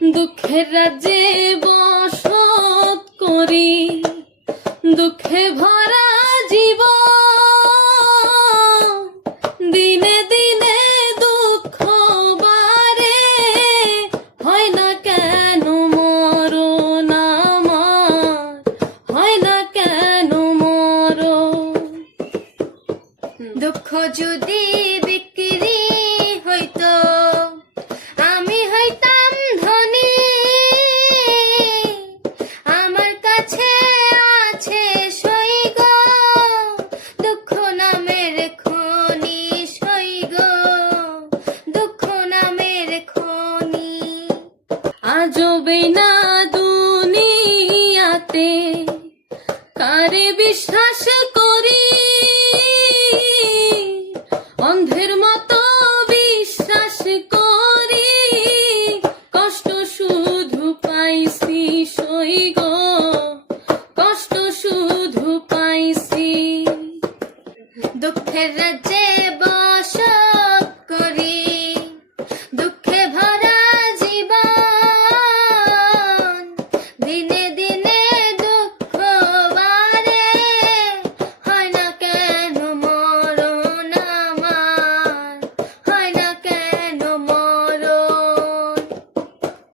দুঃখের রাজ্যে বসত করি, দুঃখে ভরা জীবন, দিনে দিনে দুঃখ বাড়ে, হয় না কেন মরণ আমার, হয় না কেন মরণ। দুঃখ যদি বিক্রি হইতো আমি হইতাম ধনী, আমার কাছে আছে সইগ দুঃখ নামের খনি, সইগ দুঃখ নামের খনি। আজবে না দুনিয়াতে কারে বিশ্বাস করি, অন্ধের মতো বিশ্বাস করি, কষ্ট শুধু পাইছি সইগ, কষ্ট শুধু পাইছি। দুঃখের রাজ্যে